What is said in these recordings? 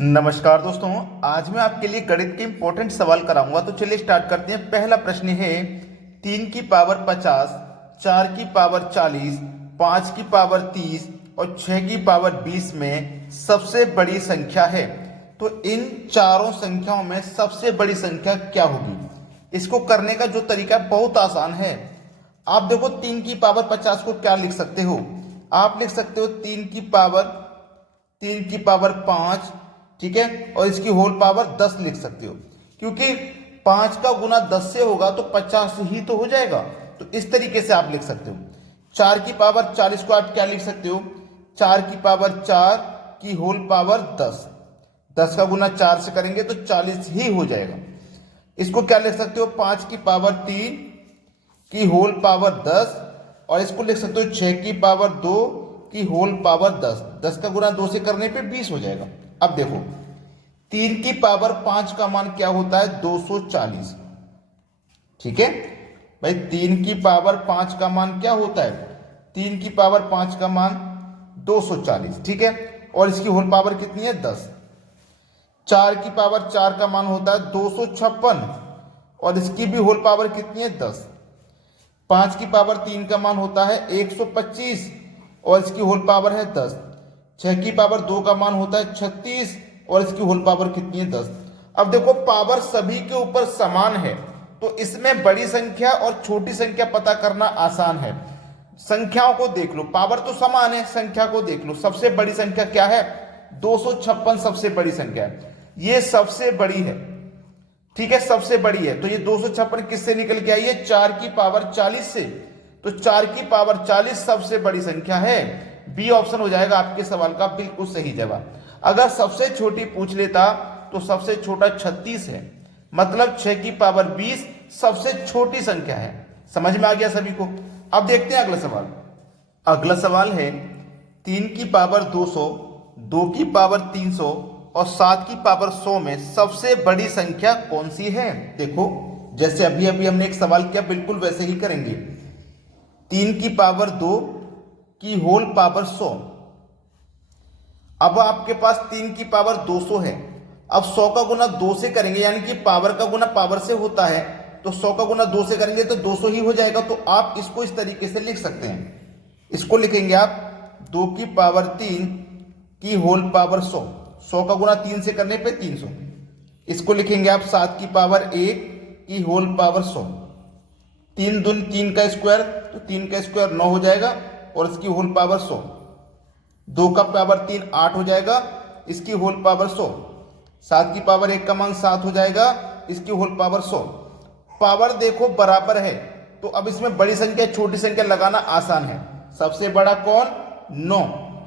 नमस्कार दोस्तों, आज मैं आपके लिए गणित के इंपॉर्टेंट सवाल कराऊंगा। तो चलिए स्टार्ट करते हैं। पहला प्रश्न है 3 की पावर 50, 4 की पावर 40, 5 की पावर 30 और 6 की पावर 20 में सबसे बड़ी संख्या है। तो इन चारों संख्याओं में सबसे बड़ी संख्या क्या होगी? इसको करने का जो तरीका बहुत आसान है। आप देखो 3 की पावर 50 को क्या लिख सकते हो? आप लिख सकते हो 3 की पावर 5, ठीक है, और इसकी होल पावर 10 लिख सकते हो, क्योंकि 5 का गुना 10 से होगा तो 50 ही तो हो जाएगा। तो इस तरीके से आप लिख सकते हो। 4 की पावर 40 को आप क्या लिख सकते हो? 4 की पावर 4 की होल पावर 10, 10 का गुना 4 से करेंगे तो 40 ही हो जाएगा। इसको क्या लिख सकते हो? 5 की पावर 3 की होल पावर 10, और इसको लिख सकते हो 6 की पावर 2 की होल पावर 10, 10 का गुना 2 से करने पे 20 हो जाएगा। अब देखो 3 की पावर 5 का मान क्या होता है? 240। ठीक है भाई, 3 की पावर 5 का मान क्या होता है? 3 की पावर 5 का मान 240, ठीक है, और इसकी होल पावर कितनी है? 10। 4 की पावर 4 का मान होता है 256, और इसकी भी होल पावर कितनी है? 10। 5 की पावर 3 का मान होता है 125, और इसकी होल पावर है 10। 6 की पावर 2 का मान होता है 36, और इसकी होल पावर कितनी है? 10। अब देखो पावर सभी के ऊपर समान है, तो इसमें बड़ी संख्या और छोटी संख्या पता करना आसान है। संख्याओं को देख लो, पावर तो समान है, संख्या को देख लो। सबसे बड़ी संख्या क्या है? 256 सबसे बड़ी संख्या है, ये सबसे बड़ी है, ठीक है, सबसे बड़ी है। तो ये 256 किससे निकल के आई है? 4 की पावर 40 से। तो 4 की पावर 40 सबसे बड़ी संख्या है। बी ऑप्शन हो जाएगा आपके सवाल का बिल्कुल सही जवाब। अगर सबसे छोटी पूछ लेता तो सबसे छोटा 36 है, मतलब 6 की पावर 20 सबसे छोटी संख्या है। समझ में आ गया सभी को? अब देखते हैं अगला सवाल। अगला सवाल है 3 की पावर 200, 2 की पावर 300 और 7 की पावर 100 में सबसे बड़ी संख्या कौन सी है? देखो जैसे अभी अभी हमने एक सवाल किया, बिल्कुल वैसे ही करेंगे। 3 की पावर 2 की होल पावर 100। अब आपके पास 3 की पावर 200 है। अब 100 का गुना 2 से करेंगे, यानी कि पावर का गुना पावर से होता है, तो 100 का गुना 2 से करेंगे तो 200 ही हो जाएगा। तो आप इसको इस तरीके से लिख सकते हैं। इसको लिखेंगे आप 2 की पावर 3 की होल पावर 100, 100 का गुना 3 से करने पे 300। इसको लिखेंगे आप 7 की पावर 1 की होल पावर 100, 3 दून 3 का स्क्वायर, तो 3 का स्क्वायर 9 हो जाएगा, और इसकी होल पावर 100। 2 का पावर 3 8 हो जाएगा, इसकी होल पावर 100। 7 की पावर 1 का मान 7 हो जाएगा, इसकी होल पावर 100। पावर देखो बराबर है, तो अब इसमें बड़ी संख्या छोटी संख्या लगाना आसान है। सबसे बड़ा कौन? 9,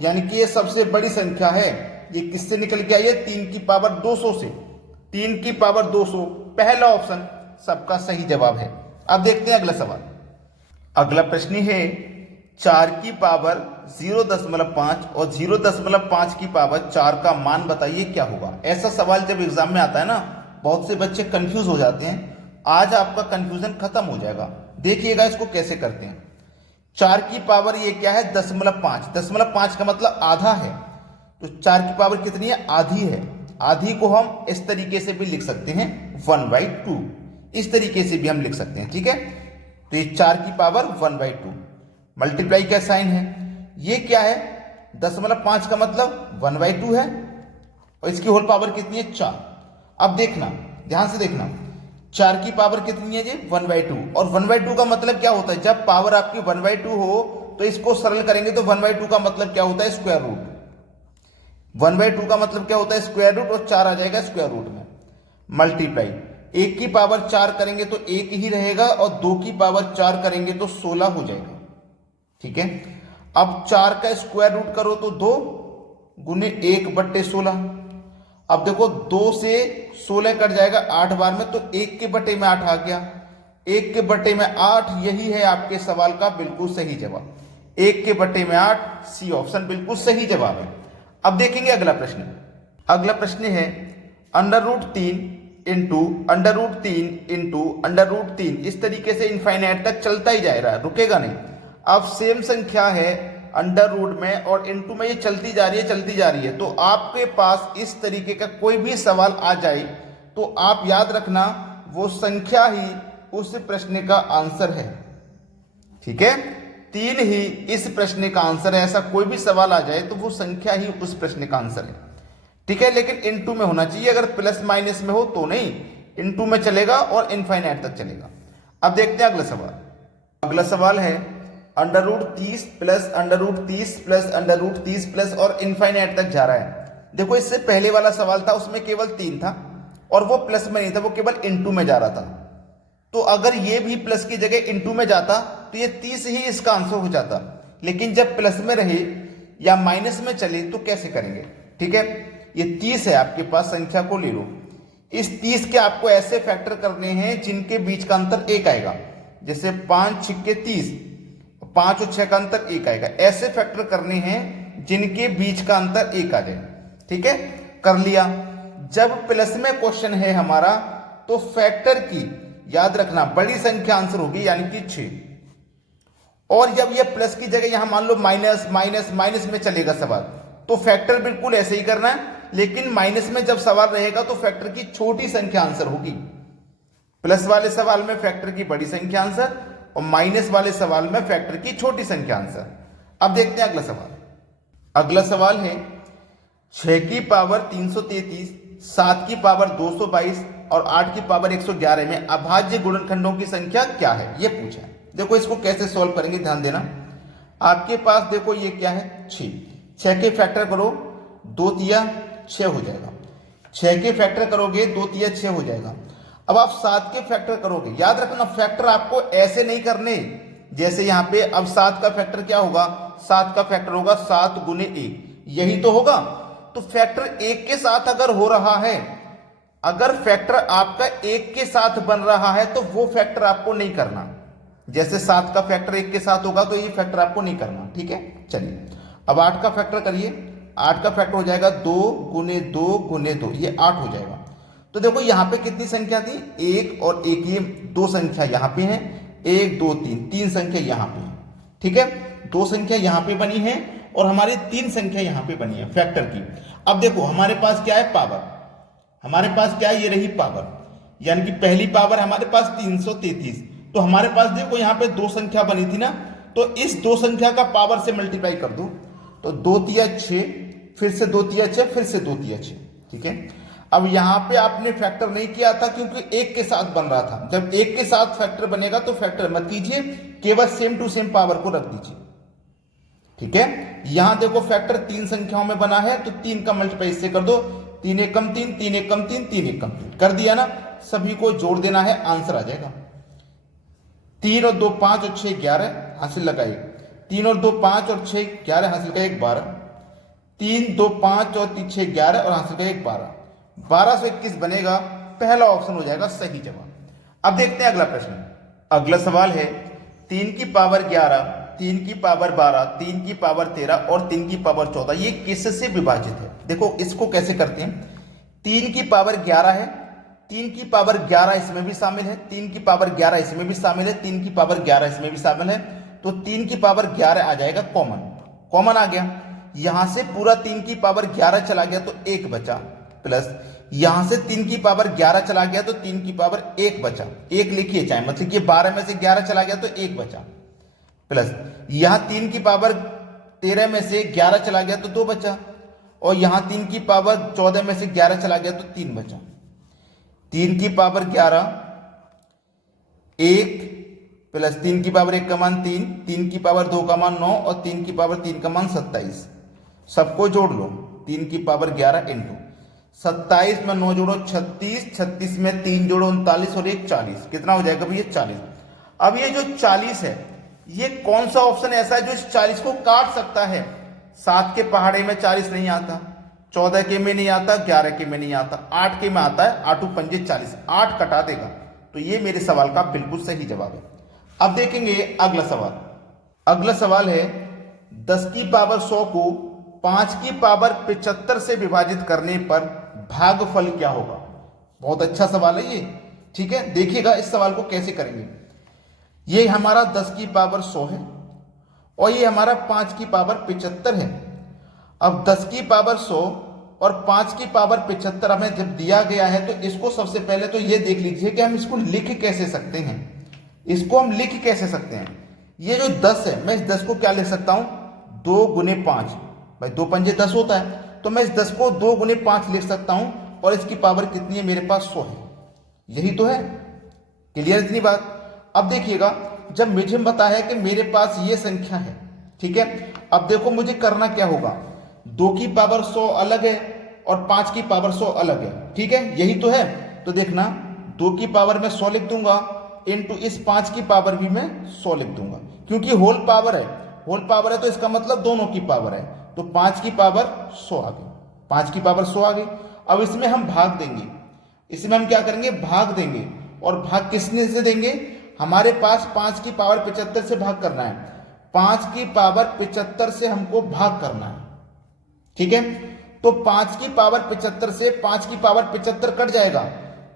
यानी कि ये सबसे बड़ी संख्या है। ये किससे निकल के आई है? 3 की पावर 200 से। 3 की पावर 200 पहला ऑप्शन सबका सही जवाब है। अब देखते हैं अगला सवाल। अगला प्रश्न है 4 की पावर 0.5 और 0.5 की पावर 4 का मान बताइए क्या होगा? ऐसा सवाल जब एग्जाम में आता है ना, बहुत से बच्चे कंफ्यूज हो जाते हैं। आज आपका कंफ्यूजन खत्म हो जाएगा। देखिएगा इसको कैसे करते हैं। 4 की पावर ये क्या है? 0.5। 0.5 का मतलब आधा है, तो 4 की पावर कितनी है? आधी है। आधी को हम इस तरीके से भी लिख सकते हैं 1/2, इस तरीके से भी हम लिख सकते हैं, ठीक है। तो ये 4 की पावर 1/2, मल्टीप्लाई का साइन है। ये क्या है? 0.5 का मतलब 1/2 है, और इसकी होल पावर कितनी है? 4। अब देखना, ध्यान से देखना, 4 की पावर कितनी है जी? 1/2। और 1/2 का मतलब क्या होता है? जब पावर आपकी 1/2 हो तो इसको सरल करेंगे तो 1/2 का मतलब क्या होता है? Square root. 1/2 का मतलब क्या होता है? स्क्वायर रूट, और 4 आ जाएगा स्क्वायर रूट में। मल्टीप्लाई 1 की पावर 4 करेंगे तो 1 ही रहेगा, और 2 की पावर 4 करेंगे तो 16 हो जाएगा, ठीक है। अब 4 का स्क्वायर रूट करो तो 2 गुने 1/16। अब देखो 2 से 16 कट जाएगा 8 बार में, तो 1 के बटे में 8 आ गया। 1 के बटे में 8, यही है आपके सवाल का बिल्कुल सही जवाब। 1 के बटे में 8, सी ऑप्शन बिल्कुल सही जवाब है। अब देखेंगे अगला प्रश्न। अगला प्रश्न है √3 इंटू √3 इंटू √3, इस तरीके से इनफाइनाइट तक चलता ही जाएगा, रुकेगा नहीं। अब सेम संख्या है, अंडर रूट में और इनटू में ये चलती जा रही है। तो आपके पास इस तरीके का कोई भी सवाल आ जाए तो आप याद रखना वो संख्या ही उस प्रश्न का आंसर है। ठीक है, 3 ही इस प्रश्न का आंसर है। ऐसा कोई भी सवाल आ जाए तो वो संख्या ही उस प्रश्न का आंसर है। ठीक है, लेकिन इनटू में होना चाहिए, अगर प्लस माइनस में हो तो नहीं, इनटू में चलेगा और इनफाइनाइट तक चलेगा। अब देखते हैं अगला सवाल। अगला सवाल है under root 30 plus under root 30 plus under root 30 plus और इनफाइनाइट तक जा रहा है। देखो इससे पहले वाला सवाल था उसमें केवल 3 था और वो प्लस में नहीं था, वो केवल इनटू में जा रहा था। तो अगर ये भी प्लस की जगह इनटू में जाता तो ये 30 ही इसका आंसर हो जाता, लेकिन जब प्लस में रहे या माइनस में चले तो कैसे करेंगे। ठीक है, ये 30 है आपके पास, संख्या को ले लो। इस 30 के आपको ऐसे फैक्टर करने हैं जिनके बीच का अंतर 1 आएगा, जैसे 5 छिक्के 30, 5 और 6 का अंतर 1 आएगा। ऐसे फैक्टर करने हैं जिनके बीच का अंतर 1 आ जाए। ठीक है, कर लिया। जब प्लस में क्वेश्चन है हमारा तो फैक्टर की याद रखना बड़ी संख्या आंसर होगी, यानी कि 6। और जब ये प्लस की जगह यहां मान लो माइनस माइनस माइनस में चलेगा सवाल, तो फैक्टर बिल्कुल ऐसे ही करना है, लेकिन माइनस में जब सवाल रहेगा तो फैक्टर की छोटी संख्या आंसर होगी। प्लस वाले सवाल में फैक्टर की बड़ी संख्या आंसर और माइनस वाले सवाल में फैक्टर की छोटी संख्या आंसर। अब देखते हैं अगला सवाल। अगला सवाल है 6 की पावर 333, 7 की पावर 222 और 8 की पावर 111 में अभाज्य गुणनखंडों की संख्या क्या है, यह पूछा है। देखो इसको कैसे सॉल्व करेंगे, ध्यान देना। आपके पास देखो ये क्या है 6 के फैक्टर करो 2 तिया 6 हो जाएगा। 6 के फैक्टर करोगे 2 तिया 6 हो जाएगा। अब आप 7 के फैक्टर करोगे, याद रखना फैक्टर आपको ऐसे नहीं करने जैसे यहां पे। अब 7 का फैक्टर क्या होगा, 7 का फैक्टर होगा 7 गुने 1, यही तो होगा। तो फैक्टर 1 के साथ अगर हो रहा है, अगर फैक्टर आपका 1 के साथ बन रहा है तो वो फैक्टर आपको नहीं करना। जैसे 7 का फैक्टर 1 के साथ होगा तो ये फैक्टर आपको नहीं करना। ठीक है, चलिए अब 8 का फैक्टर करिए। 8 का फैक्टर हो जाएगा 2 गुने 2 गुने 2, ये 8 हो जाएगा। तो देखो यहां पे कितनी संख्या थी, 1 और 1, ये 2 संख्या यहां पे है, 1 2 3, 3 संख्या यहां पे है। ठीक है, 2 संख्या यहां पे बनी है और हमारी 3 संख्या यहां पे बनी है फैक्टर की। अब देखो हमारे पास क्या है, पावर। हमारे पास क्या है, ये रही पावर, यानी कि पहली पावर हमारे पास 333। तो हमारे पास देखो यहां पे 2 संख्या बनी थी ना, तो इस 2 संख्या का पावर से मल्टीप्लाई कर दो, तो 2 तिया 6, फिर से 2 तिया 6, फिर से 2 तिया 6। ठीक है, अब यहां पे आपने फैक्टर नहीं किया था क्योंकि 1 के साथ बन रहा था। जब 1 के साथ फैक्टर बनेगा तो फैक्टर मत कीजिए, केवल सेम टू सेम पावर को रख दीजिए। ठीक है, यहां देखो फैक्टर 3 संख्याओं में बना है तो 3 का मल्टीप्लाई इससे कर दो, 3 1 कम 3, 3 1 कम 3, 3 1 कम 3 कर दिया ना। सभी को जोड़ देना है, आंसर आ जाएगा। 3 और 2 5 और 6 11 हासिल लगाइए। 3 और 2 5 और 6 11 हासिल का 1 12। 3 2 5 और 3 6 11 और हासिल का 1 12। 1221 बनेगा, पहला ऑप्शन हो जाएगा सही जवाब। अब देखते हैं अगला प्रश्न। अगला सवाल है 3 की पावर 11, 3 की पावर 12, 3 की पावर 13 और 3 की पावर 14, ये किससे विभाजित है। देखो इसको कैसे करते हैं। 3 की पावर 11 है, 3 की पावर 11 इसमें भी शामिल है, 3 की पावर 11 इसमें भी शामिल है, 3 की पावर 11 इसमें भी शामिल है। तो 3 की पावर 11 आ जाएगा कॉमन, कॉमन आ गया। यहां से पूरा 3 की पावर 11 चला गया तो 1 बचा, प्लस यहां से 3 की पावर 11 चला गया तो 3 की पावर 1 बचा। 1 लिखिए चाहे, मतलब कि 12 में से 11 चला गया तो 1 बचा, प्लस यहां 3 की पावर 13 में से 11 चला गया तो 2 बचा, और यहां 3 की पावर 14 में से 11 चला गया तो 3 बचा। 3 की पावर 11 1 प्लस 3 की पावर 1 का मान 3, 3 की पावर 2 का मान 9 और 3 की पावर 3 का मान 27। सबको जोड़ लो, 3 की पावर 11 इंटू 27 में 9 जोड़ो 36, 36 में 3 जोड़ो 39 और 1 40। कितना हो जाएगा भैया 40। अब ये जो 40 है, ये कौन सा ऑप्शन ऐसा है जो इस 40 को काट सकता है। 7 के पहाड़े में 40 नहीं आता, 14 के में नहीं आता, 11 के में नहीं आता, 8 के में आता है। 8 पंजे 40, 8 कटा देगा। तो ये मेरे सवाल का बिल्कुल सही जवाब है। अब देखेंगे अगला सवाल। अगला सवाल है 10 की पावर 100 को 5 की पावर 75 से विभाजित करने पर भागफल क्या होगा। बहुत अच्छा सवाल है ये। ठीक है, देखिएगा इस सवाल को कैसे करेंगे। ये हमारा 10 की पावर 100 है और ये हमारा 5 की पावर 75 है। अब 10 की पावर 100 और 5 की पावर 75 हमें जब दिया गया है, तो इसको सबसे पहले तो ये देख लीजिए कि हम इसको लिख कैसे सकते हैं। इसको हम लिख कैसे सकते हैं, ये जो 10 है, मैं इस 10 को क्या लिख सकता हूं, 2 गुने 5, भाई 2 पंजे 10 होता है, तो मैं इस 10 को 2 गुने 5 लिख सकता हूं, और इसकी पावर कितनी है, मेरे पास 100 है। यही तो है, क्लियर इतनी बात। अब देखिएगा, जब मुझे पता है कि मेरे पास ये संख्या है, ठीक है, अब देखो मुझे करना क्या होगा, 2 की पावर 100 अलग है और 5 की पावर 100 अलग है, ठीक है, यही तो है। तो देखना, 2 की पावर में 100 लिख दूंगा, इनटू इस 5 की पावर भी मैं 100 लिख दूंगा, क्योंकि होल पावर है, तो इसका मतलब दोनों की पावर है, तो 5 की पावर 100 आ गई, 5 की पावर 100 आ गई। अब इसमें हम भाग देंगे, इसमें हम क्या करेंगे, भाग देंगे, और भाग किसने से देंगे, हमारे पास 5 की पावर 75 से भाग करना है, 5 की पावर 75 से हमको भाग करना है, ठीक है। तो 5 की पावर 75 से 5 की पावर 75 कट जाएगा,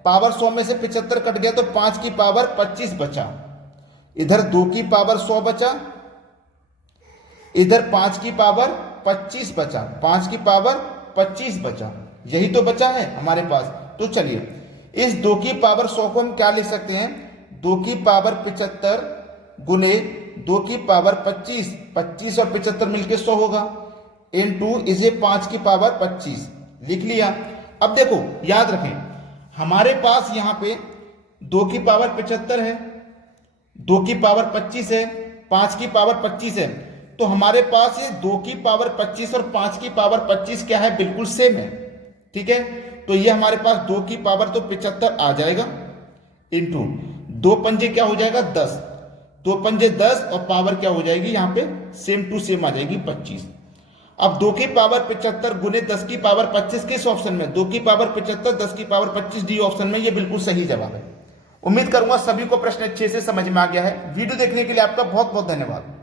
पावर 100 में से 75 कट गया, तो 5 की पावर 25 बचा, इधर 2 की पावर 100 बचा, इधर 5 की पावर 25 बचा, 5 की पावर 25 बचा, यही तो बचा है हमारे पास। तो चलिए, इस 2 की पावर 100 को हम क्या लिख सकते हैं, 2 की पावर 75 गुने 2 की पावर 25, 25 और 75 मिलके 100 होगा, इनटू इसे 5 की पावर 25 लिख लिया। अब देखो याद रखें, हमारे पास यहां पे 2 की पावर 75 है, 2 की पावर 25 है, 5 की पावर 25 है, तो हमारे पास ये 2 की पावर 25 और 5 की पावर 25 क्या है, बिल्कुल सेम है, ठीक है। तो ये हमारे पास 2 की पावर तो 75 आ जाएगा, इनटू 2 पंजे क्या हो जाएगा 10, 2 पंजे 10 और पावर क्या हो जाएगी, यहां पे सेम टू सेम आ जाएगी 25। अब 2 की पावर 75 गुने 10 की पावर 25 किस ऑप्शन में, 2 की पावर 75 10 की पावर 25 डी ऑप्शन में, ये बिल्कुल सही जवाब है। उम्मीद करूंगा सभी को प्रश्न अच्छे से समझ में आ गया है। वीडियो देखने के लिए आपका बहुत बहुत धन्यवाद।